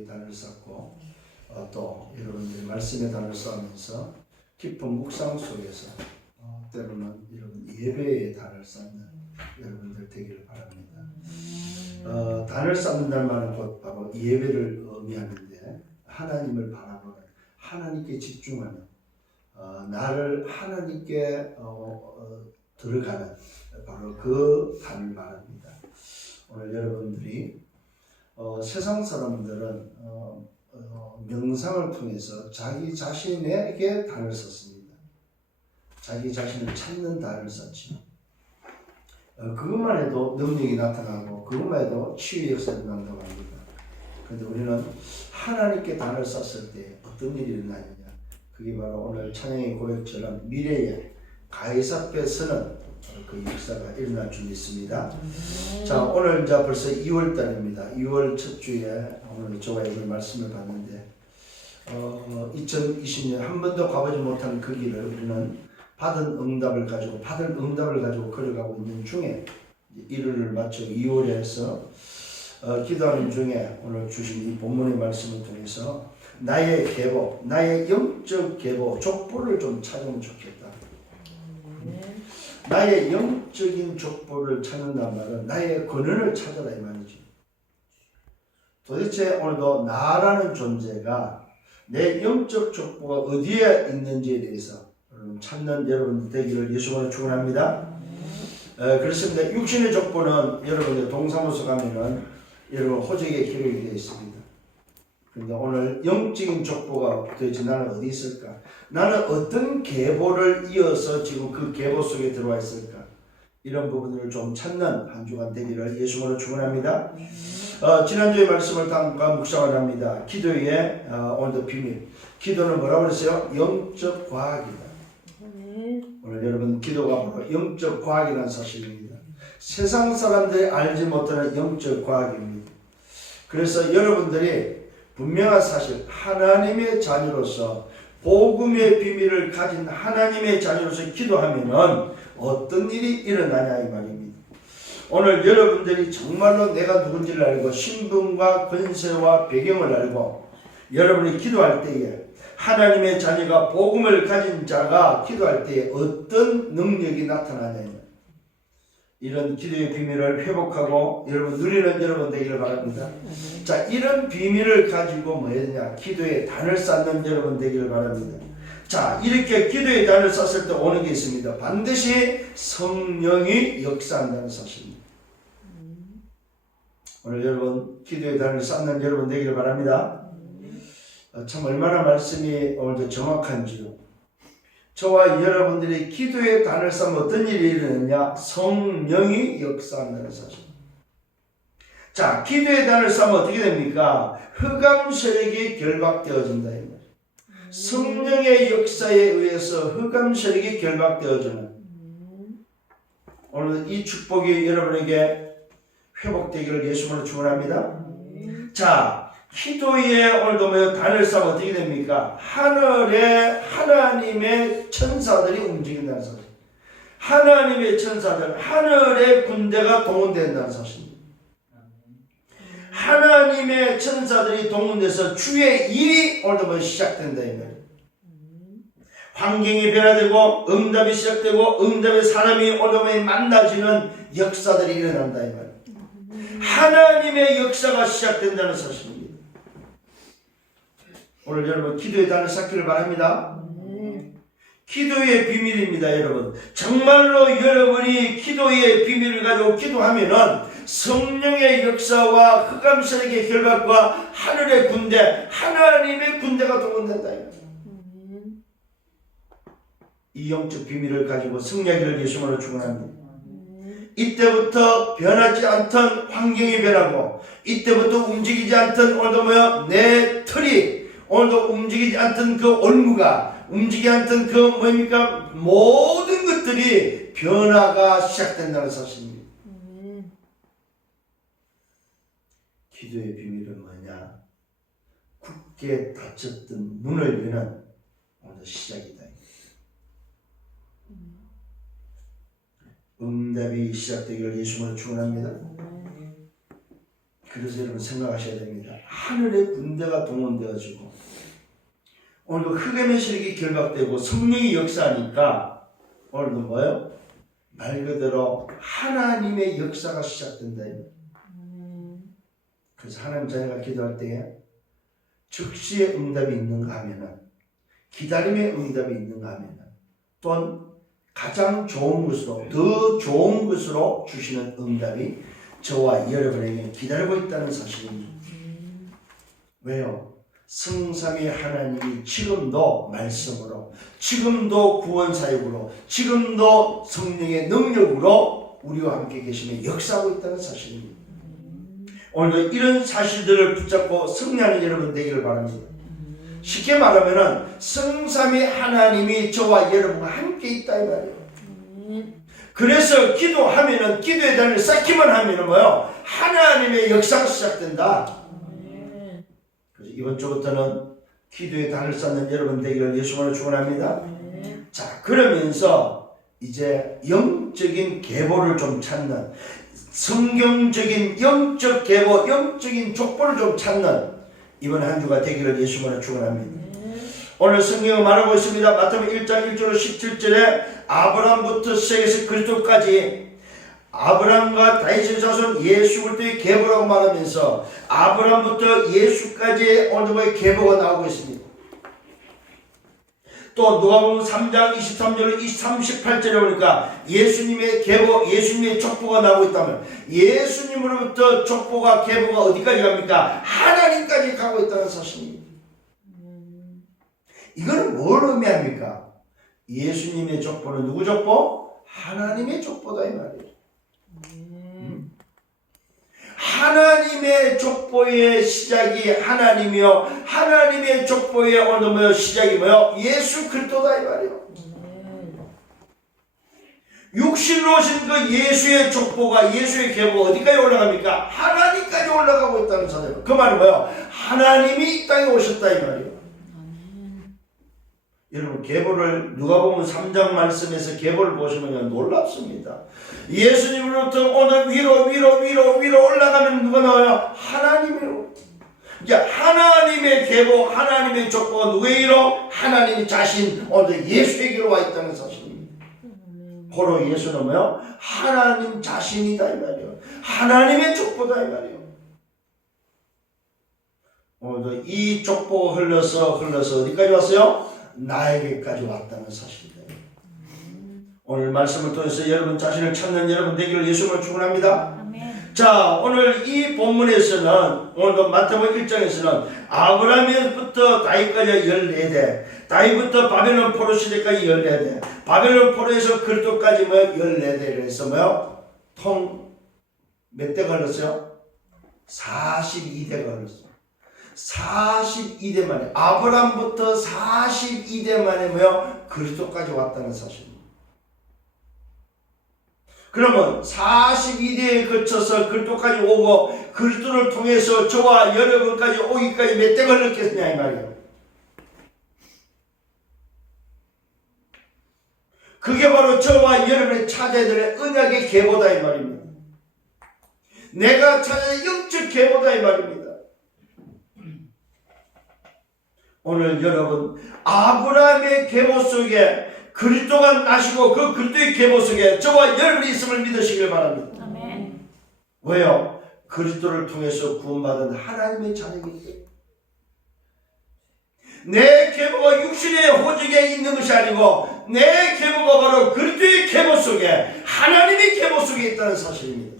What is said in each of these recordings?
기도의 단을 쌓고 또 여러분들이 말씀의 단을 쌓으면서 깊은 묵상 속에서 때로는 여러분 예배의 단을 쌓는 여러분들 되기를 바랍니다. 단을 쌓는다는 말은 곧 바로 예배를 의미하는데 하나님을 바라보는 하나님께 집중하는 나를 하나님께 들어가는 바로 그 단을 말합니다. 오늘 여러분들이 세상 사람들은 명상을 통해서 자기 자신에게 단을 썼습니다. 자기 자신을 찾는 단을 썼죠. 그것만 해도 능력이 나타나고 그것만 해도 치유의 역사가 난다고 합니다. 그런데 우리는 하나님께 단을 썼을 때 어떤 일이 일어나느냐, 그게 바로 오늘 찬양의 고백처럼 미래에 가이사 앞에 서는 그 역사가 일어날 줄 믿습니다. 자, 오늘 이제 벌써 2월 달입니다. 2월 첫 주에 오늘 저와 이걸 말씀을 봤는데 2020년 한 번도 가보지 못한 그 길을 우리는 받은 응답을 가지고 걸어가고 있는 중에 1월을 마쳐 2월에서 기도하는 중에 오늘 주신 이 본문의 말씀을 통해서 나의 계보, 나의 영적 계보, 족보를 좀 찾으면 좋겠다. 나의 영적인 족보를 찾는다는 말은 나의 근원을 찾아라 이 말이지. 도대체 오늘도 나라는 존재가 내 영적 족보가 어디에 있는지에 대해서 찾는 여러분들 되기를 예수님으로 축원합니다. 그렇습니다. 육신의 족보는 여러분들 동사무소 가면은 여러분 호적에 기록이 되어 있습니다. 그런데 오늘 영적인 족보가 도대체 나는 어디 있을까? 나는 어떤 계보를 이어서 지금 그 계보 속에 들어와 있을까? 이런 부분을 좀 찾는 한 주간 되기를 예수님으로 축원합니다. 지난주에 말씀을 잠깐 묵상을 합니다. 기도의 오늘도 비밀. 기도는 뭐라고 그랬어요? 영적 과학이다. 오늘 여러분 기도가 바로 영적 과학이라는 사실입니다. 세상 사람들이 알지 못하는 영적 과학입니다. 그래서 여러분들이 분명한 사실, 하나님의 자녀로서 복음의 비밀을 가진 하나님의 자녀로서 기도하면은 어떤 일이 일어나냐 이 말입니다. 오늘 여러분들이 정말로 내가 누군지를 알고 신분과 권세와 배경을 알고 여러분이 기도할 때에 하나님의 자녀가 복음을 가진 자가 기도할 때에 어떤 능력이 나타나냐 이런 기도의 비밀을 회복하고 여러분 누리는 여러분 되기를 바랍니다. 자, 이런 비밀을 가지고 뭐 해야 되냐, 기도의 단을 쌓는 여러분 되기를 바랍니다. 자, 이렇게 기도의 단을 쌓을 때 오는 게 있습니다. 반드시 성령이 역사한다는 사실입니다. 오늘 여러분 기도의 단을 쌓는 여러분 되기를 바랍니다. 참 얼마나 말씀이 오늘도 정확한지요. 저와 여러분들이 기도의 단을 쌓으면 어떤 일이 일어나느냐? 성령이 역사한다는 사실. 자, 기도의 단을 쌓으면 어떻게 됩니까? 흑암 세력이 결박되어진다 이 말이에요. 성령의 역사에 의해서 흑암 세력이 결박되어지는 오늘 이 축복이 여러분에게 회복되기를 예수님으로 축원합니다. 자, 기도에 오늘도 단을 쌓으면 어떻게 됩니까? 하늘에 하나님의 천사들이 움직인다는 사실. 하나님의 천사들, 하늘의 군대가 동원된다는 사실입니다. 하나님의 천사들이 동원돼서 주의 일이 오늘도 시작된다 이 말이에요. 환경이 변화되고 응답이 시작되고 응답의 사람이 오늘도 만나지는 역사들이 일어난다 이 말이에요. 하나님의 역사가 시작된다는 사실입니다. 오늘 여러분 기도의 단을 쌓기를 바랍니다. 기도의 비밀입니다 여러분. 정말로 여러분이 기도의 비밀을 가지고 기도하면은 성령의 역사와 흑암 세력의 결박과 하늘의 군대, 하나님의 군대가 동원된다. 이 영적 비밀을 가지고 승리하기를 예수님으로 축원합니다. 이때부터 변하지 않던 환경이 변하고 이때부터 움직이지 않던 오늘도 내 틀이 오늘도 움직이지 않던 그 올무가 움직이지 않던 그 모든 것들이 변화가 시작된다는 사실입니다. 기도의 비밀은 뭐냐? 굳게 닫혔던 문을 여는 오늘 시작이다. 응답이 시작되기를 예수님으로 축원합니다. 그래서 여러분 생각하셔야 됩니다. 하늘의 군대가 동원되어지고 오늘도 흑암의 세력이 결박되고 성령이 역사하니까 오늘도 뭐예요? 말 그대로 하나님의 역사가 시작된다. 그래서 하나님 자녀가 기도할 때에 즉시의 응답이 있는가 하면은, 기다림의 응답이 있는가 하면은, 또한 가장 좋은 것으로, 더 좋은 것으로 주시는 응답이 저와 여러분에게 기다리고 있다는 사실입니다. 왜요? 성삼위 하나님이 지금도 말씀으로, 지금도 구원 사역으로, 지금도 성령의 능력으로 우리와 함께 계시며 역사하고 있다는 사실입니다. 오늘도 이런 사실들을 붙잡고 승리하는 여러분 되기를 바랍니다. 쉽게 말하면은 성삼위 하나님이 저와 여러분과 함께 있다 이 말이에요. 그래서 기도하면은, 기도의 단을 쌓기만 하면은 뭐요? 하나님의 역사가 시작된다. 그래서 이번 주부터는 기도의 단을 쌓는 여러분 되기를 예수님으로 축원합니다. 자, 그러면서 이제 영적인 계보를 좀 찾는, 성경적인 영적 계보, 영적인 족보를 좀 찾는 이번 한 주가 되기를 예수님으로 축원합니다. 오늘 성경은 말하고 있습니다. 마태복음 1장 1절로 17절에 아브라함부터 시작해서 그리스도까지 아브라함과 다윗의 자손 예수 그리스도의 계보라고 말하면서 아브라함부터 예수까지의 오늘의 계보가 나오고 있습니다. 또 누가복음 3장 23절로 38절에 보니까 예수님의 계보, 예수님의 족보가 나오고 있다면 예수님으로부터 족보가, 계보가 어디까지 갑니까? 하나님까지 가고 있다는 사실입니다. 이거는 뭘 의미합니까? 예수님의 족보는 누구 족보? 하나님의 족보다 이 말이에요. 하나님의 족보의 시작이 하나님이요, 하나님의 족보의 오늘 시작이 뭐요? 예수 그리스도다 이 말이에요. 육신으로 오신 그 예수의 족보가, 예수의 계보가 어디까지 올라갑니까? 하나님까지 올라가고 있다는 사실이에요. 그 말은 뭐요? 하나님이 이 땅에 오셨다 이 말이에요. 여러분, 계보를 누가복음 3장 말씀에서 계보를 보시면 놀랍습니다. 예수님으로부터 오늘 위로 올라가면 누가 나와요? 하나님으로. 이제 하나님의 계보, 하나님의 족보가 누구에게로? 하나님 자신, 오늘 예수에게로 와 있다는 사실입니다. 고로 예수는 뭐요? 하나님 자신이다 이 말이에요. 하나님의 족보다 이 말이에요. 오늘 이 족보가 흘러서 어디까지 왔어요? 나에게까지 왔다는 사실입니다. 오늘 말씀을 통해서 여러분 자신을 찾는 여러분 되기를 예수님을 축원합니다. 자, 오늘 이 본문에서는, 오늘 마태복음 1장에서는 아브라함부터 다윗까지 14대, 다윗부터 바벨론 포로 시대까지 14대, 바벨론 포로에서 그리스도까지 14대를 해서 통 몇 대가 흘렀어요? 42대가 흘렀어요. 42대 만에, 아브라함부터 42대 만에 그리스도까지 왔다는 사실입니다. 그러면 42대에 거쳐서 그리스도까지 오고 그리스도를 통해서 저와 여러분까지 오기까지 몇 대가 흘렀겠느냐 이 말이에요. 그게 바로 저와 여러분의 찾아야 될 언약의 계보다 이 말입니다. 내가 찾아야 될 영적 계보다 이 말입니다. 오늘 여러분, 아브라함의 계보 속에 그리스도가 나시고 그 그리스도의 계보 속에 저와 여러분이 있음을 믿으시길 바랍니다. 아멘. 왜요? 그리스도를 통해서 구원받은 하나님의 자녀이기 때문에. 내 계보가 육신의 호적에 있는 것이 아니고 내 계보가 바로 그리스도의 계보 속에, 하나님의 계보 속에 있다는 사실입니다.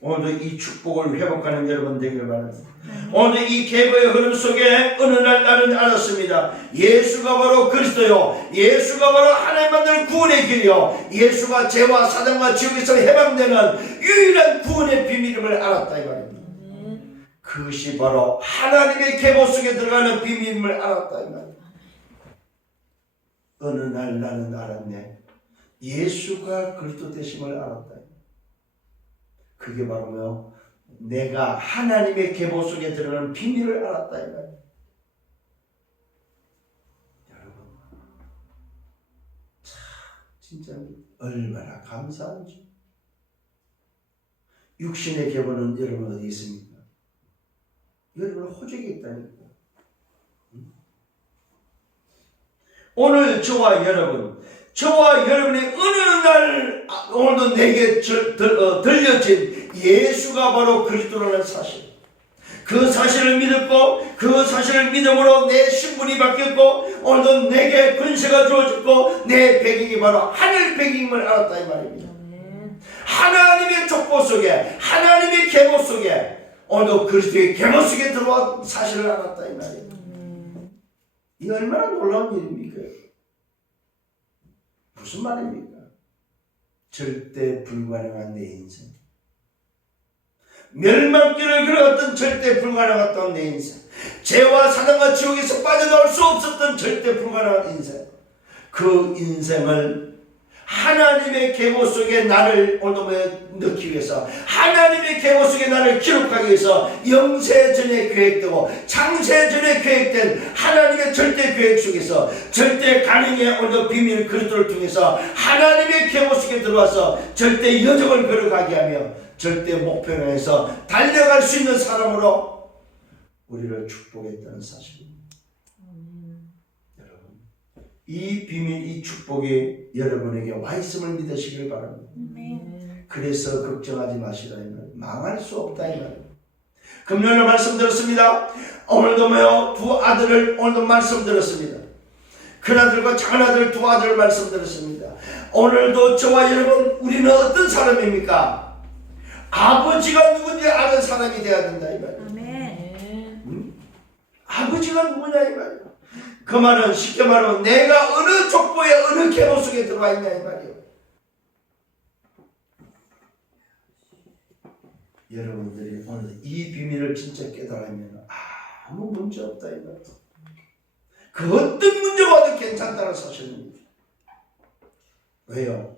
오늘도 이 축복을 회복하는 여러분 되기를 바랍니다. 오늘 이 계보의 흐름 속에 어느 날 나는 알았습니다. 예수가 바로 그리스도요, 예수가 바로 하나님 만드는 구원의 길이요, 예수가 죄와 사단과 지옥에서 해방되는 유일한 구원의 비밀임을 알았다 이 말입니다. 그것이 바로 하나님의 계보 속에 들어가는 비밀임을 알았다 이 말입니다. 어느 날 나는 알았네. 예수가 그리스도 되심을 알았다. 그게 바로 내가 하나님의 계보 속에 들어가는 비밀을 알았다 이 말이에요. 여러분, 참 진짜 얼마나 감사한지. 육신의 계보는 여러분 어디 있습니까? 여러분 호적에 있다니까. 오늘 저와 여러분의 어느 날 오늘도 내게 들려진 예수가 바로 그리스도라는 사실, 그 사실을 믿었고 그 사실을 믿음으로 내 신분이 바뀌었고 오늘도 내게 권세가 주어졌고 내 배경이 바로 하늘 배경임을 알았다 이 말입니다. 하나님의 족보 속에, 하나님의 계보 속에, 오늘도 그리스도의 계보 속에 들어온 사실을 알았다 이 말이에요. 이 얼마나 놀라운 일입니까? 무슨 말입니까? 절대 불가능한 내 인생, 멸망길을 걸어갔던 절대 불가능했던 내 인생, 죄와 사단과 지옥에서 빠져나올 수 없었던 절대 불가능한 인생, 그 인생을 하나님의 계보 속에 나를 넣기 위해서, 하나님의 계보 속에 나를 기록하기 위해서 영세전에 계획되고 창세전에 계획된 하나님의 절대 계획 속에서 절대 가능의 오늘 비밀 그리스도를 통해서 하나님의 계보 속에 들어와서 절대 여정을 걸어가게 하며 절대 목표를 향해서 달려갈 수 있는 사람으로 우리를 축복했다는 사실입니다. 이 비밀, 이 축복이 여러분에게 와 있음을 믿으시길 바랍니다. 그래서 걱정하지 마시라 이 말, 망할 수 없다 이 말. 금요일에 말씀드렸습니다. 오늘도 두 아들을 오늘도 말씀드렸습니다. 큰아들과 작은아들 두 아들을 말씀드렸습니다. 오늘도 저와 여러분, 우리는 어떤 사람입니까? 아버지가 누군지 아는 사람이 되어야 된다 이 말이에요. 아버지가 누구냐 이 말이에요. 그 말은 쉽게 말하면 내가 어느 족보에 어느 계보 속에 들어와 있냐 이 말이에요. 여러분들이 오늘 이 비밀을 진짜 깨달으면 아무 문제 없다 이 말이에요. 그 어떤 문제가 와도 괜찮다는 사실입니다. 왜요?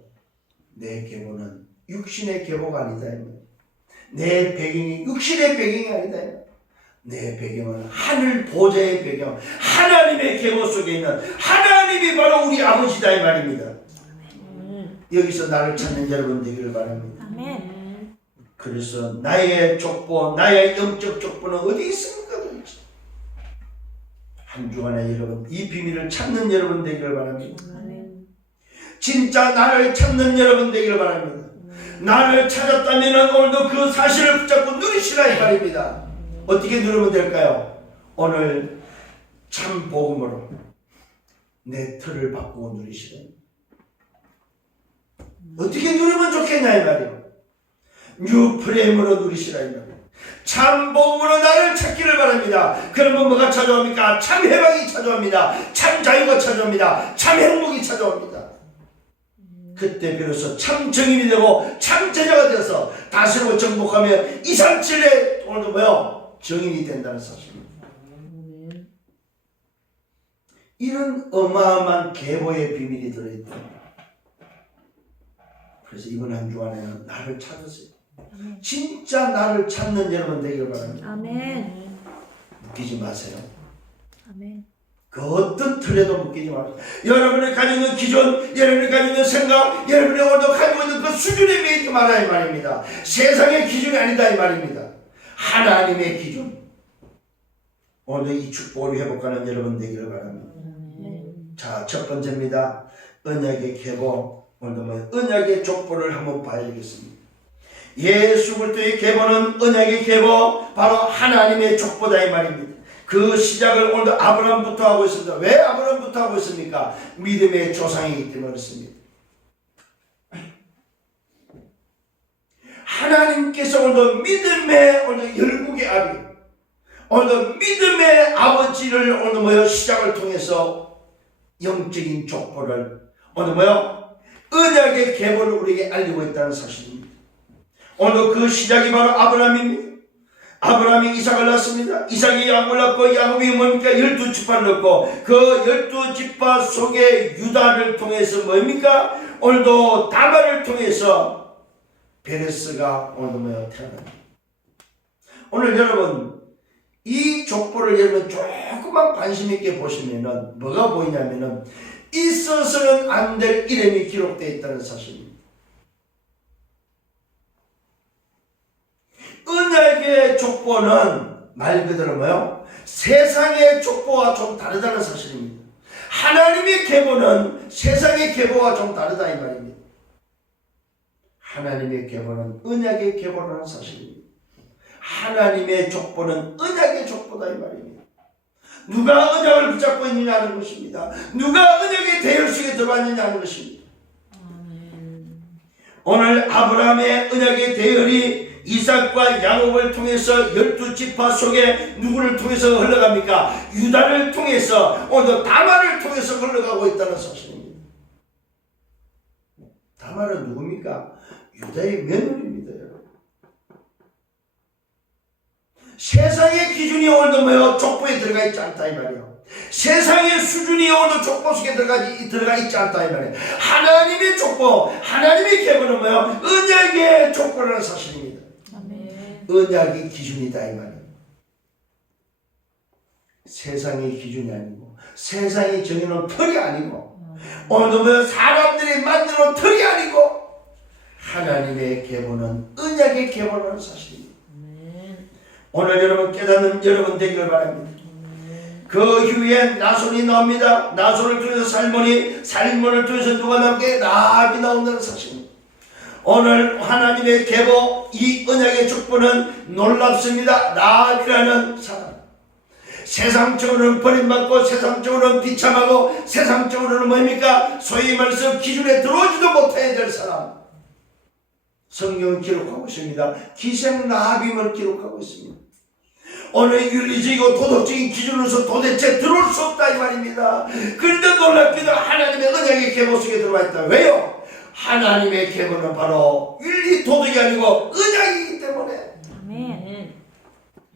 내 계보는 육신의 계보가 아니다 이 말이에요. 내 배경이 육신의 배경이 아니다 이 말이에요. 내 배경은 하늘 보좌의 배경, 하나님의 계보 속에 있는 하나님이 바로 우리 아버지다 이 말입니다. 여기서 나를 찾는 여러분 되기를 바랍니다. 그래서 나의 족보, 나의 영적 족보는 어디 있습니까 도대체? 한 주간에 여러분 이 비밀을 찾는 여러분 되기를 바랍니다. 진짜 나를 찾는 여러분 되기를 바랍니다. 나를 찾았다면 오늘도 그 사실을 붙잡고 누리시라 이 말입니다. 어떻게 누르면 될까요? 오늘 참 복음으로 내 틀을 바꾸고 누리시라. 어떻게 누르면 좋겠냐 이 말이에요. 뉴 프레임으로 누리시라 이 말이에요. 참 복음으로 나를 찾기를 바랍니다. 그러면 뭐가 찾아옵니까? 참 해방이 찾아옵니다. 참 자유가 찾아옵니다. 참 행복이 찾아옵니다. 그때 비로소 참 정인이 되고 참 제자가 되어서 다스리고 정복하며 237에 오늘도 정인이 된다는 사실입니다. 이런 어마어마한 계보의 비밀이 들어있다. 그래서 이번 한 주간에는 나를 찾으세요. 진짜 나를 찾는 여러분 되기를 바랍니다. 묶이지 마세요. 그 어떤 틀에도 묶이지 마세요. 여러분이 가지고 있는 기존, 여러분이 가지고 있는 생각, 여러분이 오늘도 가지고 있는 그 수준에 매이지 마라 이 말입니다. 세상의 기준이 아니다 이 말입니다. 하나님의 기준. 오늘 이 축복을 회복하는 여러분 되기를 바랍니다. 자, 첫 번째입니다. 언약의 계보. 오늘도 언약의 족보를 한번 봐야겠습니다. 예수 그리스도의 계보는 언약의 계보, 바로 하나님의 족보다 이 말입니다. 그 시작을 오늘도 아브라함부터 하고 있습니다. 왜 아브라함부터 하고 있습니까? 믿음의 조상이기 때문에 그렇습니다. 하나님께서 오늘도 믿음의 오늘 열국의 아비, 오늘도 믿음의 아버지를 오늘 시작을 통해서 영적인 족보를 오늘 언약의 계보를 우리에게 알리고 있다는 사실입니다. 오늘 그 시작이 바로 아브라함입니다. 아브라함이 이삭을 낳습니다. 이삭이 야곱을 낳고 야곱이 뭡니까? 12지파를 낳고 그 12지파 속에 유다를 통해서 뭡니까? 오늘도 다말을 통해서 베레스가 오늘도 태어납니다. 오늘 여러분 이 족보를 여러분 조금만 관심 있게 보시면은 뭐가 보이냐면은 있어서는 안 될 이름이 기록되어 있다는 사실입니다. 언약의 족보는 말 그대로 뭐요? 세상의 족보와 좀 다르다는 사실입니다. 하나님의 계보는 세상의 계보와 좀 다르다 이 말입니다. 하나님의 계보는 언약의 계보라는 사실입니다. 하나님의 족보는 언약의 족보다 이 말입니다. 누가 언약을 붙잡고 있느냐 하는 것입니다. 누가 언약의 대열 속에 들어왔느냐 하는 것입니다. 오늘 아브라함의 언약의 대열이 이삭과 야곱을 통해서 12지파 속에 누구를 통해서 흘러갑니까? 유다를 통해서, 오늘 다말을 통해서 흘러가고 있다는 사실입니다. 다말은 누굽니까? 유다의 며느리입니다. 세상의 기준이 오늘도 뭐요? 족보에 들어가 있지 않다 이 말이에요. 세상의 수준이 오늘도 족보 속에 들어가 있지 않다 이 말이에요. 하나님의 족보, 하나님의 계보는 뭐요? 언약의 족보라는 사실입니다. 언약이 기준이다 이 말이에요. 세상의 기준이 아니고 세상이 정해놓은 틀이 아니고 오늘도 뭐 사람들이 만들어놓은 틀이 아니고 하나님의 계보는 언약의 계보라는 사실입니다. 오늘 여러분 깨닫는 여러분 되기를 바랍니다. 그 후에 나손이 나옵니다. 나손을 통해서 살몬을 통해서 누가 나오게? 라합이 나온다는 사실입니다. 오늘 하나님의 계보, 이 언약의 족보는 놀랍습니다. 라합이라는 사람, 세상적으로는 버림받고 세상적으로는 비참하고 세상적으로는 뭡니까? 소위 말해서 기준에 들어오지도 못해야 될 사람, 성경은 기록하고 있습니다. 기생 라합임을 기록하고 있습니다. 오늘 윤리적이고 도덕적인 기준으로서 도대체 들어올 수 없다 이 말입니다. 그런데 놀랍게도 하나님의 언약의 계보 속에 들어와 있다. 왜요? 하나님의 계보는 바로 윤리 도덕이 아니고 언약이기 때문에.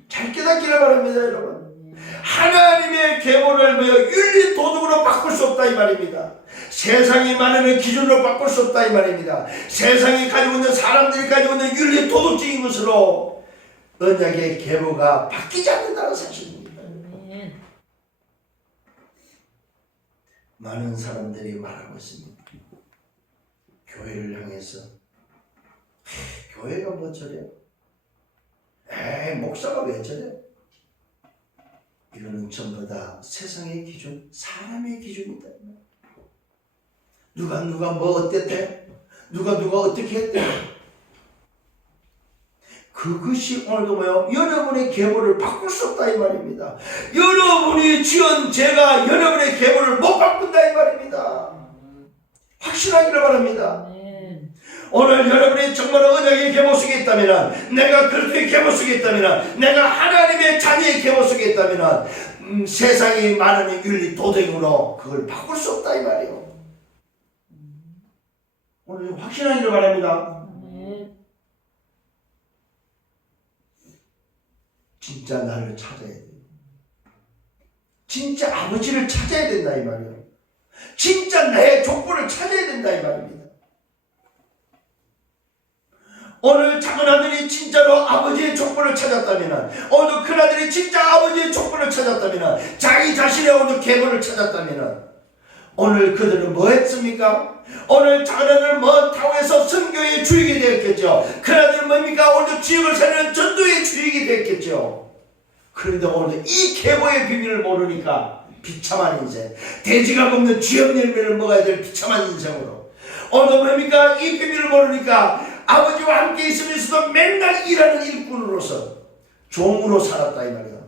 잘 깨닫기를 바랍니다 여러분. 하나님의 계보를 윤리 도덕으로 바꿀 수 없다 이 말입니다. 세상이 말하는 기준으로 바꿀 수 없다 이 말입니다. 세상이 가지고 있는, 사람들이 가지고 있는 윤리 도덕적인 것으로 언약의 계보가 바뀌지 않는다는 사실입니다. 많은 사람들이 말하고 있습니다. 교회를 향해서 교회가 뭐 저래? 목사가 왜 저래? 이거는 전부 다 세상의 기준, 사람의 기준이다. 누가 뭐 어땠대? 누가 어떻게 했대? 그것이 오늘도 뭐요? 여러분의 계보를 바꿀 수 없다 이 말입니다. 여러분이 지은 죄가 여러분의 계보를 못 바꾼다 이 말입니다. 확실하기를 바랍니다. 오늘 여러분이 정말 언약의 계보 속에 있다면, 내가 그리스도의 계보 속에 있다면, 내가 하나님의 자녀의 계보 속에 있다면 세상이 말하는 윤리 도덕으로 그걸 바꿀 수 없다 이 말이에요. 오늘 확신하기를 바랍니다. 진짜 나를 찾아야 돼. 진짜 아버지를 찾아야 된다 이 말이에요. 진짜 나의 족보를 찾아야 된다 이 말입니다. 오늘 작은 아들이 진짜로 아버지의 족보를 찾았다면, 오늘 큰 아들이 진짜 아버지의 족보를 찾았다면, 자기 자신의 오늘 계보를 찾았다면, 오늘 그들은 뭐 했습니까? 오늘 작은 아들은 뭐 타고해서 선교의 주역이 되었겠죠. 큰 아들은 뭡니까? 오늘 지역을 살리는 전도의 주역이 되었겠죠. 그런데 오늘 이 계보의 비밀을 모르니까 비참한 인생, 돼지가 먹는 쥐염 열매를 먹어야 될 비참한 인생으로, 오늘 뭡니까? 이 비밀을 모르니까 아버지와 함께 있으면서도 맨날 일하는 일꾼으로서 종으로 살았다 이 말이야.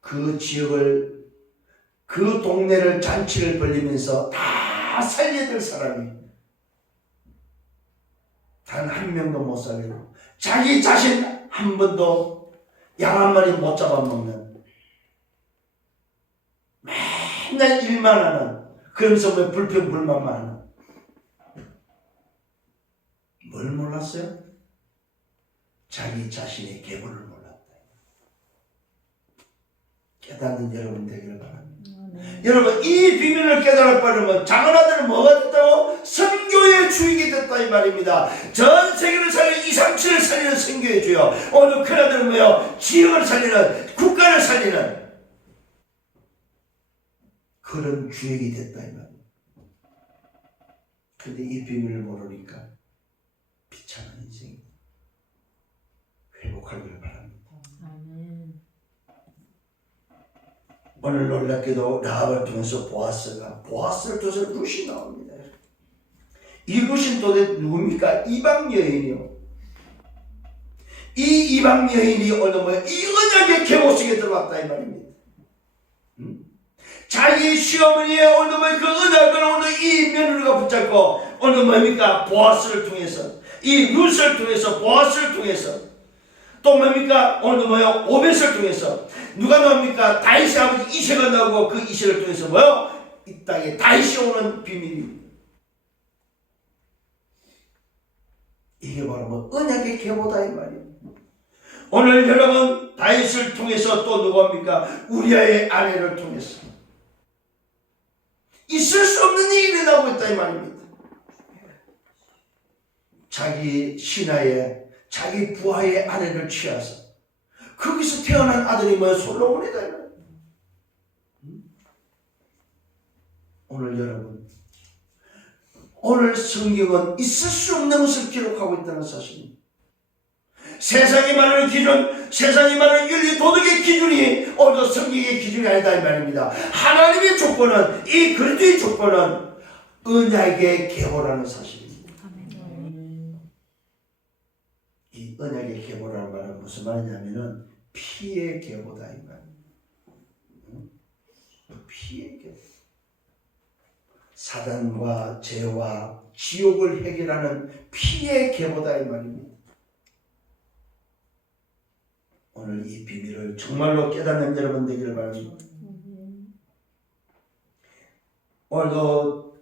그 지역을, 그 동네를 잔치를 벌리면서 다 살려야 될 사람이 단 한 명도 못 살리고, 자기 자신 한 번도 양 한 마리 못 잡아먹는, 맨날 일만 하는, 그러면서 왜 불평불만만 하는. 뭘 몰랐어요? 자기 자신의 계보를 몰랐다. 깨닫는 여러분 되기를 바랍니다. 여러분, 이 비밀을 깨달아 빠르면 작은 아들은 뭐가 됐다고? 선교의 주역이 됐다 이 말입니다. 전 세계를 살리는, 2, 3, 7을 살리는 선교의 주역. 오늘 큰 아들은 뭐예요? 지역을 살리는, 국가를 살리는 그런 주역이 됐다 이 말입니다. 근데 이 비밀을 모르니까 비참한 인생 회복하기를 바랍니다. 오늘 놀랍게도 라합을 통해서 보아스를 통해서 룻이 나옵니다. 이 룻은 도대체 누굽니까? 이방 여인이요. 이 이방 여인이 오늘 이 언약의 계보 속에 들어왔다 이 말입니다. 자기 시어머니의 오늘 그 언약을 오늘 이 며느리가 붙잡고 오늘 뭡니까? 보아스를 통해서 이 룻을 통해서 보아스를 통해서 또 뭡니까? 오늘 뭐요? 오벳을 통해서 누가 나옵니까? 다윗의 아버지 이새가 나오고 그 이새를 통해서 뭐요? 이 땅에 다윗이 오는 비밀입니다. 이게 바로 뭐 언약의 계보다 이 말이에요. 오늘 여러분 다윗을 통해서 또 누굽니까? 우리아의 아내를 통해서 있을 수 없는 일이 일어나고 있다 이 말입니다. 자기 신하의 자기 부하의 아내를 취하서 거기서 태어난 아들이 뭐야? 솔로몬이다 이 말이에요. 오늘 여러분 오늘 성경은 있을 수 없는 것을 기록하고 있다는 사실입니다. 세상이 말하는 기준, 세상이 말하는 윤리, 도덕의 기준이 오늘 성경의 기준이 아니다 이 말입니다. 하나님의 조건은, 이 그리스도의 조건은 언약의 계보라는 사실입니다. 이 언약의 계보라는 말은 무슨 말이냐면은 피의 계보다 이 말입니다. 피의 계보. 사단과 죄와 지옥을 해결하는 피의 계보다 이 말입니다. 오늘 이 비밀을 정말로 깨닫는 여러분 되기를 바랍니다. 오늘도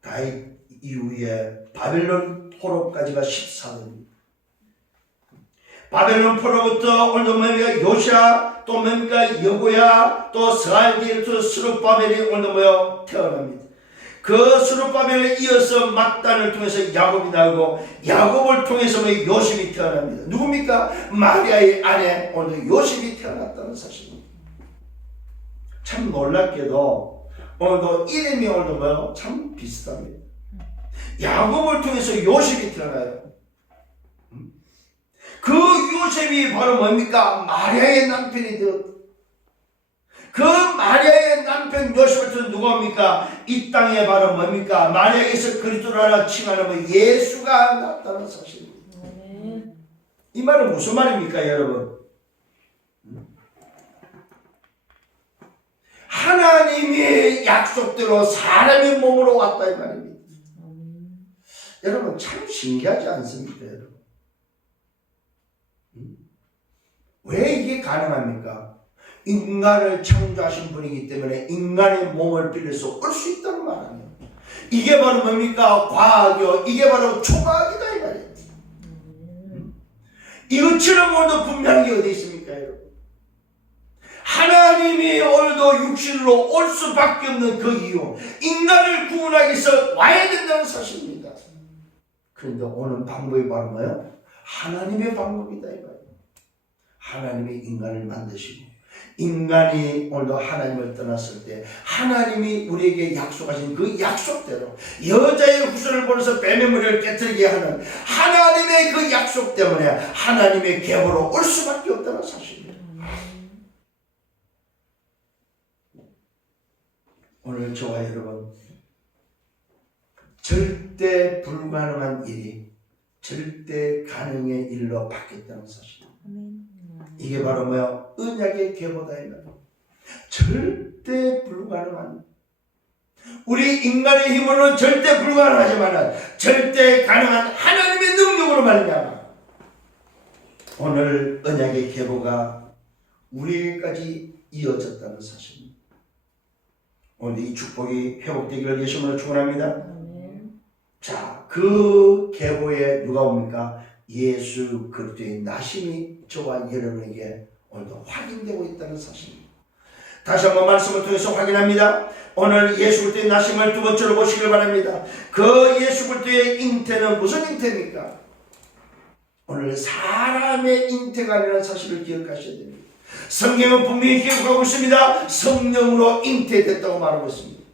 다윗 이후에 바벨론 포로까지가 14년입니다. 바벨론 포로부터 오늘도 뭡니까? 요시아, 또 뭡니까? 여고야, 또 스알디엘, 또 스룹바벨이 오늘도 뭐요? 태어납니다. 그 스룹바벨에 이어서 막단을 통해서 야곱이 나오고 야곱을 통해서 요셉이 태어납니다. 누굽니까? 마리아의 아내 오늘 요셉이 태어났다는 사실입니다. 참 놀랍게도 오늘도 이름이 오늘도 뭐요? 참 비슷합니다. 야곱을 통해서 요셉이 태어나요. 그 요셉이 바로 뭡니까? 마리아의 남편이 되었다. 그 마리아의 남편 요셉을 튼 누굽니까? 이 땅에 바로 뭡니까? 마리아에서 그리스도라 칭하는 예수가 났다는 사실입니다. 이 말은 무슨 말입니까, 여러분? 하나님의 약속대로 사람의 몸으로 왔다 이 말입니다. 여러분 참 신기하지 않습니까, 여러분? 왜 이게 가능합니까? 인간을 창조하신 분이기 때문에 인간의 몸을 빌려서 올 수 있다는 말 아니에요. 이게 바로 뭡니까? 과학이요. 이게 바로 초과학이다 이 말이에요. 이것처럼 오늘도 분명한 게 어디 있습니까, 여러분? 하나님이 오늘도 육신으로 올 수밖에 없는 그 이유, 인간을 구원하기 위해서 와야 된다는 사실입니다. 그런데 오는 방법이 바로 뭐예요? 하나님의 방법이다 이 말이에요. 하나님이 인간을 만드시고 인간이 오늘도 하나님을 떠났을 때 하나님이 우리에게 약속하신 그 약속대로 여자의 후손을 보내서 뱀의 머리를 깨뜨리게 하는 하나님의 그 약속 때문에 하나님의 계보로 올 수밖에 없다는 사실입니다. 오늘 저와 여러분 절대 불가능한 일이 절대 가능의 일로 바뀌었다는 사실. 이게 바로 뭐야? 언약의 계보다 이 말이야. 절대 불가능한, 우리 인간의 힘으로는 절대 불가능하지만 절대 가능한 하나님의 능력으로 말미암아 오늘 언약의 계보가 우리에게까지 이어졌다는 사실입니다. 오늘 이 축복이 회복되기를 예수님으로 축원합니다. 자, 그 계보에 누가 옵니까? 예수 그리스도의 나심이 저와 여러분에게 오늘도 확인되고 있다는 사실입니다. 다시 한번 말씀을 통해서 확인합니다. 오늘 예수 그리스도의 나심을 두 번째로 보시길 바랍니다. 그 예수 그리스도의 잉태는 무슨 잉태입니까? 오늘 사람의 잉태가 아니라는 사실을 기억하셔야 됩니다. 성경은 분명히 기록하고 있습니다. 성령으로 잉태됐다고 말하고 있습니다.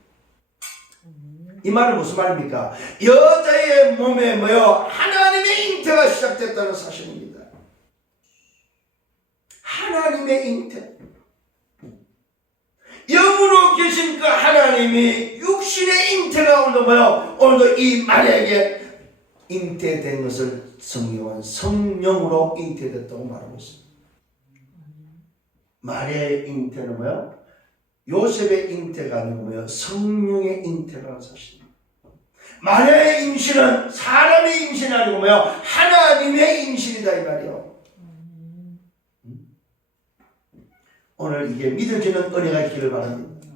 이 말은 무슨 말입니까? 여자의 몸에 뭐요? 하나님의 잉태가 시작됐다는 사실입니다. 하나님의 잉태. 영으로 계신 그 하나님이 육신의 잉태가 오늘도 뭐요? 오늘도 이 마리아에게 잉태된 것을 성경은 성령으로 잉태됐다고 말하고 있습니다. 마리아의 잉태는 뭐요? 요셉의 잉태가 아니고 뭐요? 성령의 잉태라는 사실입니다. 마리아의 임신은 사람의 임신이 아니고 뭐요? 하나님의 임신이다 이 말이요. 오늘 이게 믿어지는 은혜가 있기를 바랍니다.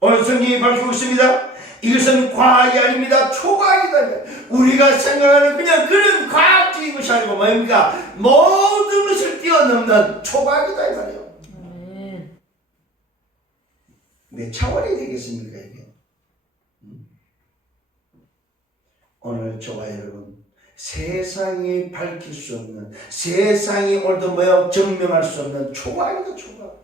오늘 성경이 밝히고 있습니다. 이것은 과학이 아닙니다. 초과학이다. 우리가 생각하는 그냥 그런 과학적인 것이 아니고 뭡니까? 모든 것을 뛰어넘는 초과학이다 이 말이에요. 몇 차원이 되겠습니까 이게? 오늘 저와 여러분 세상이 밝힐 수 없는, 세상이 오늘도 뭐야 증명할 수 없는 초과학이다 초과학.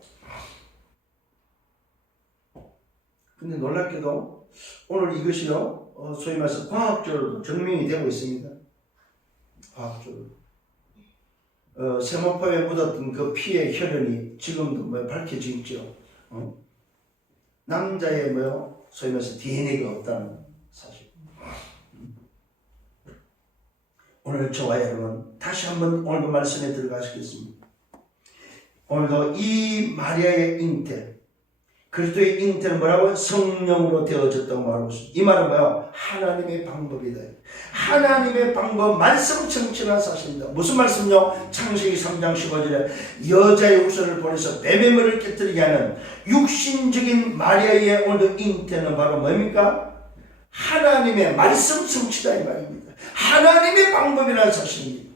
근데 놀랍게도 오늘 이것이요 소위 말해서 과학적으로 증명이 되고 있습니다. 과학적으로 세모포에 묻었던 그 피의 혈흔이 지금도 뭐 밝혀지고 있죠. 남자의 뭐요 소위 말해서 DNA가 없다는 사실. 오늘 저와 여러분 다시 한번 오늘도 말씀에 들어가시겠습니다. 오늘도 이 마리아의 잉태, 그리스도의 잉태는 뭐라고요? 성령으로 되어졌다고 말하고 있습니다. 이 말은 뭐야? 하나님의 방법이다. 하나님의 방법, 말씀 청취한 사실입니다. 무슨 말씀요? 창세기 3장 15절에 여자의 후손을 보내서 뱀의 깨뜨리게 하는 육신적인 마리아의 오늘도 잉태는 바로 뭡니까? 하나님의 말씀 성취다 이 말입니다. 하나님의 방법이라는 사실입니다.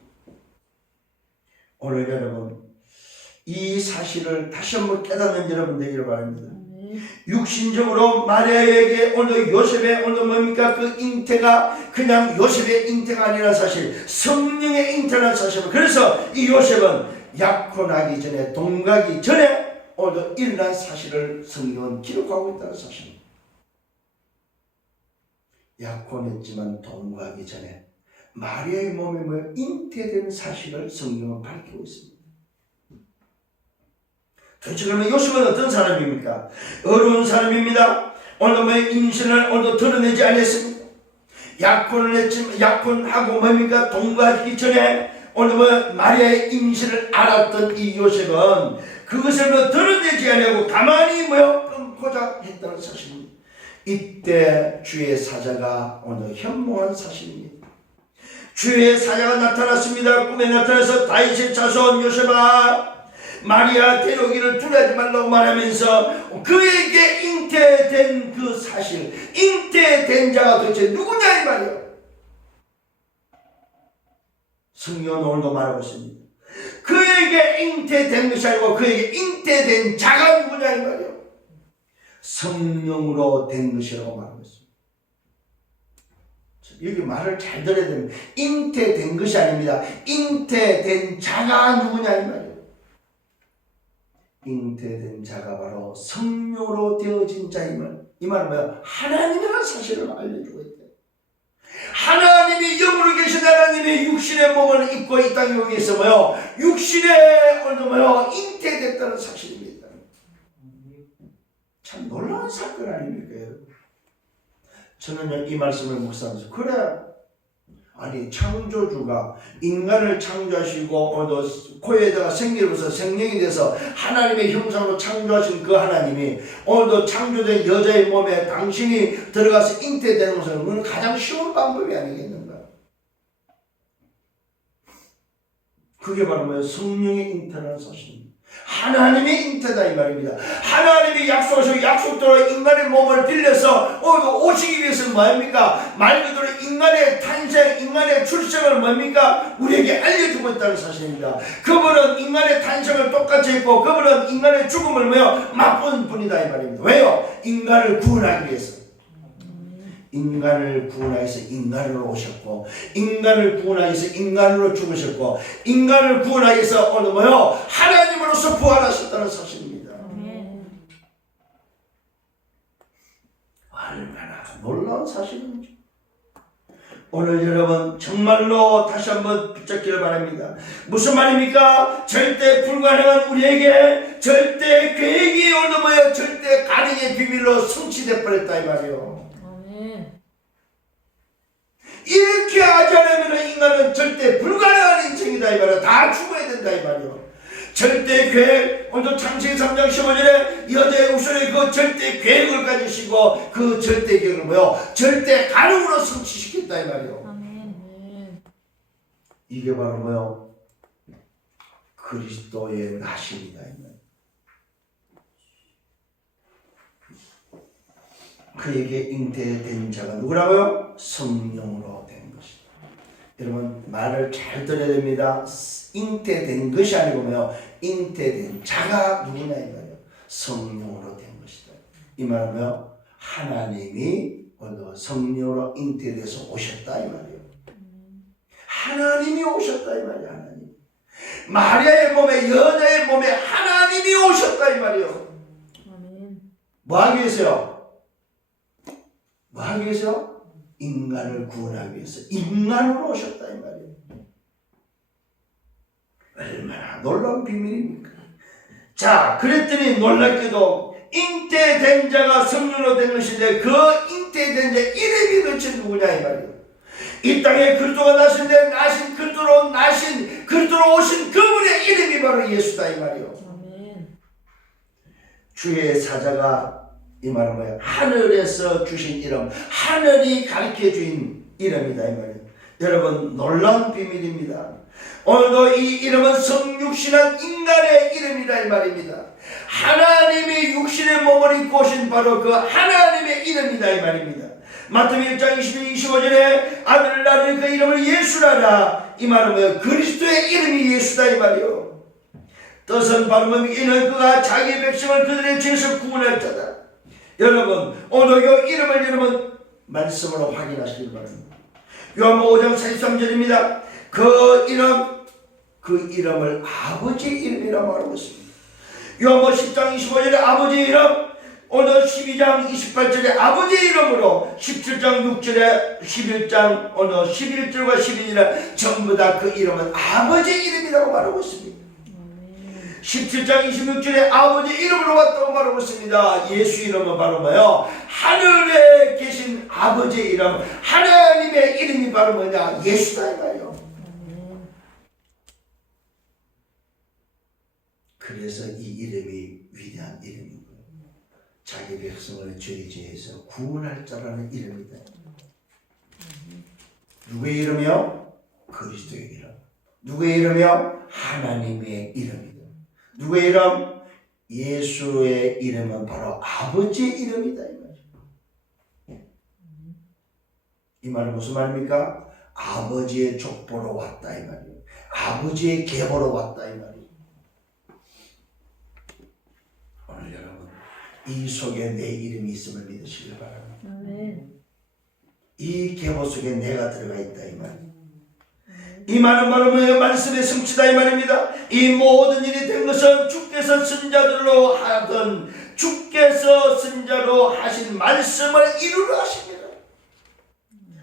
오늘 여러분 이 사실을 다시 한번 깨닫는 여러분 되기를 바랍니다. 육신적으로 마리아에게 오늘 요셉의 오늘 뭡니까? 그 잉태가 그냥 요셉의 잉태가 아니라는 사실, 성령의 잉태라는 사실. 그래서 이 요셉은 약혼하기 전에, 동거하기 전에 오늘 일어난 사실을 성경은 기록하고 있다는 사실입니다. 약혼했지만 동거하기 전에 마리아의 몸에 잉태된 사실을 성경은 밝히고 있습니다. 도대체 그러면 요셉은 어떤 사람입니까? 어려운 사람입니다. 오늘 임신을 오늘 드러내지 않았습니다. 약혼을 했지만 약혼하고 뭡니까? 동거하기 전에 오늘 마리아의 임신을 알았던 이 요셉은 그것을 드러내지 않고 가만히 끊고자 했다는 사실입니다. 이때 주의 사자가 오늘 현몽한 사실입니다. 주의 사자가 나타났습니다. 꿈에 나타나서 다윗의 자손 요셉아 마리아 데려오기를 두려워하지 말라고 말하면서 그에게 잉태된 그 사실, 잉태된 자가 도대체 누구냐 이 말이에요. 성경은 오늘도 말하고 있습니다. 그에게 잉태된 것이 아니고 그에게 잉태된 자가 누구냐 이 말이에요. 성령으로 된 것이라고 말하고 있습니다. 여기 말을 잘 들어야 됩니다. 잉태된 것이 아닙니다. 잉태된 자가 누구냐 이 말이에요. 잉태된 자가 바로 성령으로 되어진 자임을, 이 말은 뭐야? 하나님이라는 사실을 알려주고 있다. 하나님이 영으로 계신 하나님이 육신의 몸을 입고 이 땅에 오기 위해서 육신의 잉태됐다는 사실입니다. 참 놀라운 사건 아닙니까 여러분? 저는 이 말씀을 묵상하면서 그래, 아니 창조주가 인간을 창조하시고 코에다가 생기를 부어서 생명이 돼서 하나님의 형상으로 창조하신 그 하나님이 오늘도 창조된 여자의 몸에 당신이 들어가서 잉태되는 것은 그건 가장 쉬운 방법이 아니겠는가? 그게 바로 성령의 잉태라는 사실입니다. 하나님의 잉태다 이 말입니다. 하나님이 약속하시고 약속대로 인간의 몸을 빌려서 오시기 위해서는 뭡니까? 말 그대로 인간의 탄생, 인간의 출생을 뭡니까? 우리에게 알려주고 있다는 사실입니다. 그분은 인간의 탄생을 똑같이 했고 그분은 인간의 죽음을 맛본 분이다 이 말입니다. 왜요? 인간을 구원하기 위해서. 인간을 구원하기 위해서 인간으로 오셨고 인간을 구원하기 위해서 인간으로 죽으셨고 인간을 구원하기 위해서 오늘 하나님으로서 부활하셨다는 사실입니다. 놀라운 사실입니다. 오늘 여러분 정말로 다시 한번 붙잡기를 바랍니다. 무슨 말입니까? 절대 불가능한 우리에게 절대 계획이 오늘 뭐예요? 절대 가능의 비밀로 성취돼 버렸다 이 말이에요. 이렇게 하지 않으면 인간은 절대 불가능한 인생이다 이 말이에요. 다 죽어야 된다 이 말이에요. 절대 계획, 오늘 창세기 3장 15절에 여자의 우선에 그 절대 계획을 가지시고 그 절대 계획을 뭐요? 절대 가능으로 성취시켰다 이 말이에요. 아멘. 이게 바로 뭐요? 그리스도의 나심이다 이 말이에요. 그에게 잉태된 자가 누구라고요? 성령으로 된 것이다. 여러분 말을 잘 들어야 됩니다. 잉태된 것이 아니고 뭐요? 잉태된 자가 누구냐 이 말이에요. 성령으로 된 것이다. 이 말은 뭐요? 하나님이 성령으로 잉태돼서 오셨다 이 말이에요. 하나님이 오셨다 이 말이에요. 하나님. 마리아의 몸에 여자의 몸에 하나님이 오셨다 이 말이에요. 뭐 하기 위해서요? 뭐 하기 위해서? 인간을 구원하기 위해서 인간으로 오셨다 이 말이에요. 얼마나 놀라운 비밀입니까? 자, 그랬더니 놀랍게도 잉태된 자가 성령으로 된 것인데 그 잉태된 자 이름이 도대체 누구냐 이 말이에요. 이 땅에 그리스도가 나신데 나신 그리스도로 오신 그분의 이름이 바로 예수다 이 말이에요. 아멘. 주의 사자가 이 말은 뭐예요? 하늘에서 주신 이름, 하늘이 가르쳐 주신 이름이다 이 말이에요. 여러분 놀라운 비밀입니다. 오늘도 이 이름은 성육신한 인간의 이름이다 이 말입니다. 하나님이 육신의 몸을 입고 오신 바로 그 하나님의 이름이다 이 말입니다. 마태복음 1장 22-25절에 아들을 낳으니 그 이름을 예수라라. 이 말은 뭐예요? 그리스도의 이름이 예수다 이 말이에요. 뜻은 바로 뭡니까? 이는 그가 자기 백성을 그들의 죄에서 구원할 자다. 여러분 오늘 이 이름을 여러분 말씀으로 확인하시기 바랍니다. 요한복음 5장 43절입니다. 그 이름을 아버지의 이름이라고 말하고 있습니다. 요한복음 10장 25절에 아버지의 이름, 오늘 12장 28절에 아버지의 이름으로 17장 6절에 11장 오늘 11절과 12절에 전부 다 그 이름은 아버지의 이름이라고 말하고 있습니다. 17장 26절에 아버지 이름으로 왔다고 말하고 있습니다. 예수 이름은 바로 뭐예요? 하늘에 계신 아버지의 이름, 하나님의 이름이 바로 뭐냐? 예수다 이 말이에요. 그래서 이 이름이 위대한 이름인 거예요. 자기 백성을 죄의 죄에서 구원할 자라는 이름이다. 누구의 이름이요? 그리스도의 이름. 누구의 이름이요? 하나님의 이름이다. 누구의 이름? 예수의 이름은 바로 아버지의 이름이다 이 말이에요. 이 말은 무슨 말입니까? 아버지의 족보로 왔다 이 말이에요. 아버지의 계보로 왔다 이 말이에요. 오늘 여러분 이 속에 내 이름이 있음을 믿으시길 바랍니다. 이 계보 속에 내가 들어가 있다 이 말이에요. 이 말은 바로 뭐예요? 말씀의 성취다 이 말입니다. 이 모든 일이 된 것은 주께서 선자들로 하던 주께서 선자로 하신 말씀을 이루려 하십니다.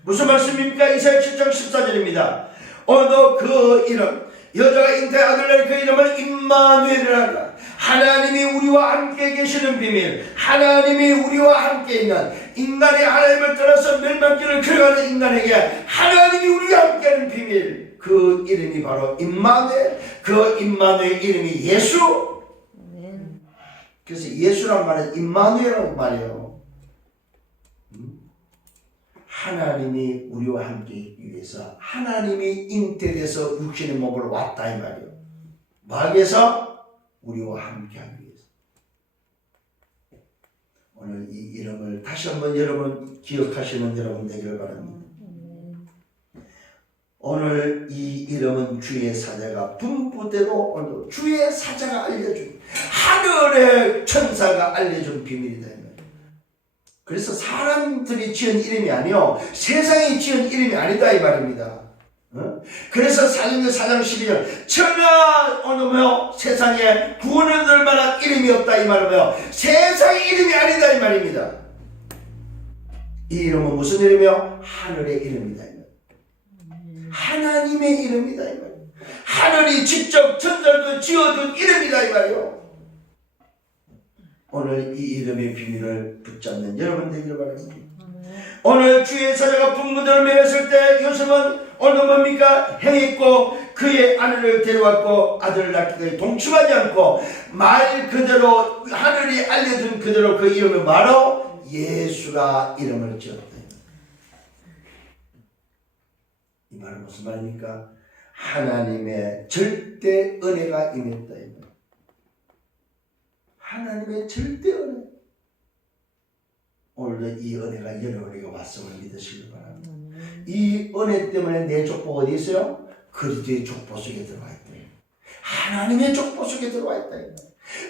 무슨 말씀입니까? 이사야 7장 14절입니다. 오늘도 그 이름 여자가 잉태의 아들을 낳을 그 이름을 임마누엘이라 하라. 하나님이 우리와 함께 계시는 비밀, 하나님이 우리와 함께 있는 인간이 하나님을 떠나서 멸망길을 걸어가는 인간에게 하나님이 우리와 함께하는 비밀, 그 이름이 바로 임마누엘. 그 임마누엘 이름이 예수. 그래서 예수란 말은 임마누엘이라는 말이에요. 하나님이 우리와 함께 있기 위해서 하나님이 잉태돼서 육신의 몸으로 왔다 이 말이에요. 뭐 하기 위해서? 우리와 함께 하기 위해서. 오늘 이 이름을 다시 한번 여러분 기억하시는 여러분 되기를 바랍니다. 오늘 이 이름은 주의 사자가 분부대로 오늘 주의 사자가 알려준, 하늘의 천사가 알려준 비밀이다. 그래서 사람들이 지은 이름이 아니요 세상이 지은 이름이 아니다 이 말입니다. 그래서 사도행전 4장 12절 천하 어느 뭐요 세상에 구원을 얻을 만한 이름이 없다 이 말은 뭐요 세상의 이름이 아니다 이 말입니다. 이 이름은 무슨 이름이요? 하늘의 이름이다. 하나님의 이름이다. 이 말이에요. 하늘이 직접 천사도 지어준 이름이다. 이 말이에요. 오늘 이 이름의 비밀을 붙잡는 여러분 되기를 바랍니다. 오늘 주의 사자가 분부들을 매었을 때 요셉은 오늘 뭡니까? 행했고 그의 아내를 데려왔고 아들을 낳기까지 동침하지 않고 말 그대로 하늘이 알려준 그대로 그 이름을 바로 예수라 이름을 지었다. 이 말은 무슨 말입니까? 하나님의 절대 은혜가 임했다. 하나님의 절대 은혜. 오늘도 이 은혜가 여러분에게 왔음을 믿으시길 바랍니다. 이 은혜 때문에 내 족보 어디 있어요? 그리스도의 족보 속에 들어와 있다. 하나님의 족보 속에 들어와 있다.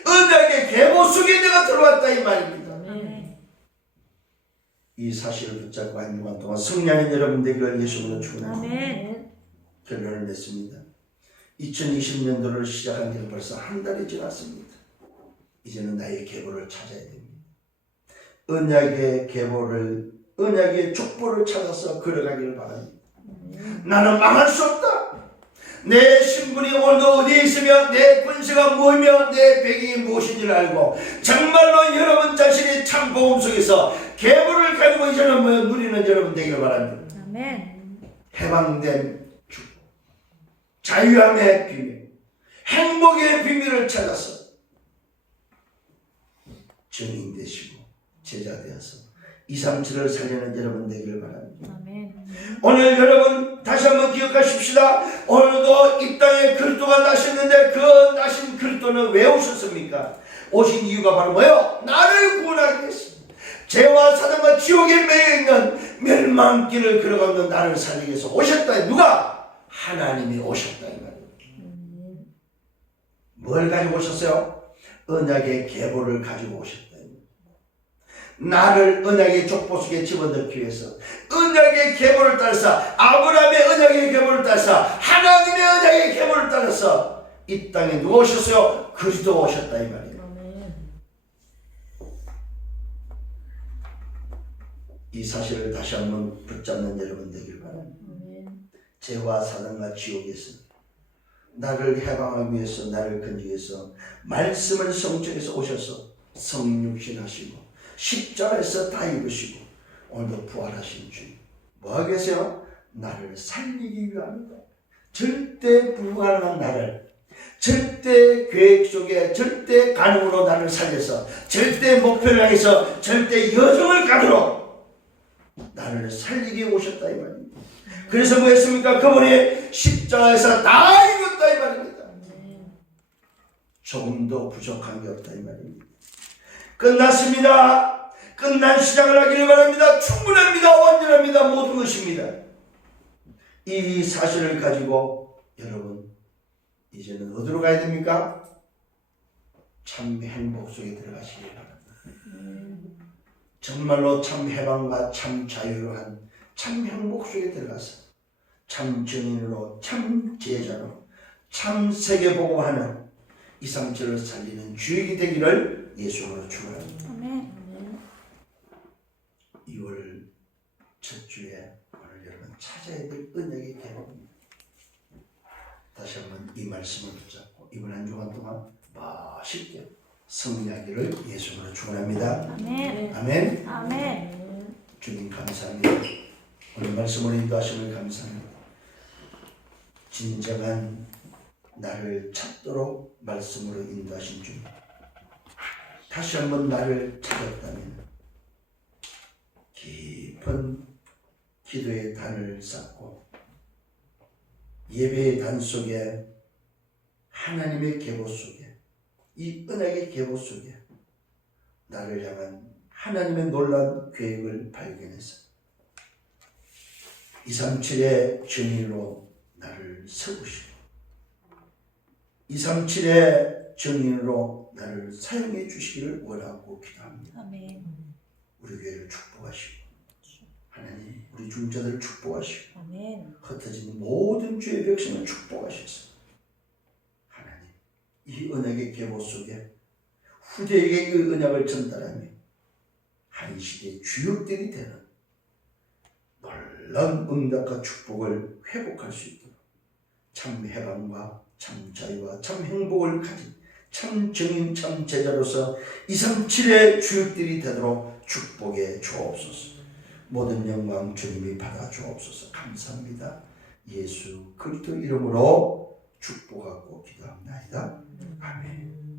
언약의 계보 속에 내가 들어왔다 이 말입니다. 이 사실을 붙잡고 한 주간 동안 성령인 여러분 되기를 예수님으로 축원합니다. 결론을 냈습니다. 2020년도를 시작한 지는 벌써 한 달이 지났습니다. 이제는 나의 계보를 찾아야 됩니다. 언약의 계보를, 언약의 족보를 찾아서 걸어가기를 바랍니다. 나는 망할 수 없다. 내 신분이 오늘도 어디에 있으며 내 권세가 뭐며 내 배경이 무엇인지를 알고 정말로 여러분 자신이 참 복음 속에서 계보를 가지고 이제는 누리는 여러분 되기를 바랍니다. 아멘. 해방된 축복, 자유함의 비밀, 행복의 비밀을 찾아서 증인 되시고 제자 되어서 237을 살리는 여러분 되기를 바랍니다. 아멘. 오늘 여러분 다시 한번 기억하십시다. 오늘도 이 땅에 그리스도가 나셨는데 그 나신 그리스도는 왜 오셨습니까? 오신 이유가 바로 뭐예요? 나를 구원하기 위해서. 죄와 사단과 지옥에 매여있는 멸망길을 걸어가는 나를 살리기 위해서 오셨다. 누가? 하나님이 오셨다 이 말이에요. 뭘 가지고 오셨어요? 언약의 계보를 가지고 오셨다. 나를 언약의 족보 속에 집어넣기 위해서 언약의 계보를 따라서 아브라함의 언약의 계보를 따라서 하나님의 언약의 계보를 따라서 이 땅에 누가 오셨어요? 그리스도 오셨다 이 말이에요. 이 사실을 다시 한번 붙잡는 여러분 되길 바랍니다. 죄와 사단과 지옥에서 나를 해방하기 위해서 나를 건지기 위해서 말씀을 성령에서 오셔서 성육신 하시고 십자가에서 다 입으시고 오늘도 부활하신 주님 뭐 하고 계세요? 나를 살리기 위함이다. 절대 불가능한 나를 절대 계획 속에 절대 가능으로 나를 살려서 절대 목표를 향해서 절대 여정을 가도록 나를 살리기 오셨다 이 말입니다. 그래서 뭐 했습니까? 그분이 십자가에서 다 이뤘다 이 말입니다. 조금도 부족한 게 없다 이 말입니다. 끝났습니다. 끝난 시작을 하기를 바랍니다. 충분합니다. 완전합니다. 모든 것입니다. 이 사실을 가지고 여러분 이제는 어디로 가야 됩니까? 참 행복 속에 들어가시기 바랍니다. 정말로 참 해방과 참 자유로운 참 행복 속에 들어가서 참 증인으로 참 제자로 참 세계보고하는 237을 살리는 주역이 되기를 예수로 축원합니다. 2월 첫 주에 오늘 여러분 찾아야 될 은혜의 계보입니다. 다시 한번 이 말씀을 붙잡고 이번 한 주간 동안 멋있게 승리하기를 예수로 축원합니다. 아멘. 아멘. 아멘. 주님 감사합니다. 오늘 말씀을 인도하심을 감사합니다. 진정한 나를 찾도록 말씀으로 인도하신 주님. 다시 한번 나를 찾았다면 깊은 기도의 단을 쌓고 예배의 단 속에 하나님의 계보 속에 이 은혜의 계보 속에 나를 향한 하나님의 놀라운 계획을 발견해서 237의 증인으로 나를 세우시고 237의 증인으로 나를 사용해 주시기를 원하고 기도합니다. 아멘. 우리 교회를 축복하시고 하나님 우리 중자들을 축복하시고 아멘. 흩어진 모든 주의 백성을 축복하셔서 하나님 이 언약의 계보 속에 후대에게 이 언약을 전달하며 한 시대의 주역들이 되는 놀라운 응답과 축복을 회복할 수 있도록 참 해방과 참 자유와 참 행복을 가진 참 증인 참 제자로서 237의 주역들이 되도록 축복해 주옵소서. 모든 영광 주님이 받아 주옵소서. 감사합니다. 예수 그리스도 이름으로 축복하고 기도합니다. 아멘.